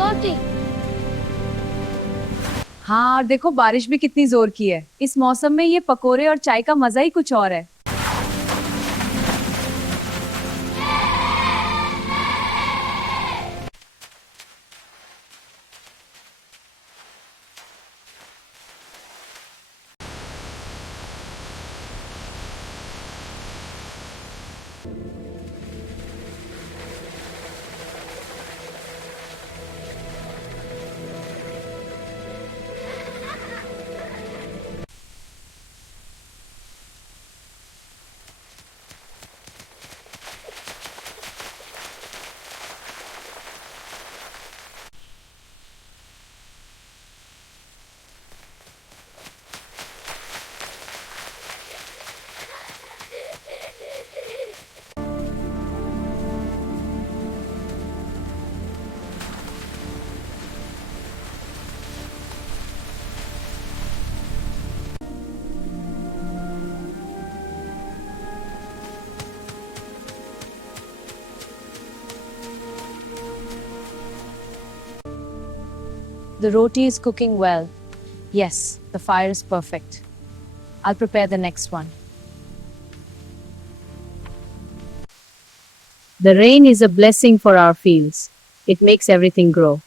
Lottie. हाँ, और देखो बारिश भी कितनी जोर की है। इस मौसम में ये पकोड़े और चाय का मजा ही कुछ और है। The roti is cooking well. Yes, the fire is perfect. I'll prepare the next one. The rain is a blessing for our fields. It makes everything grow.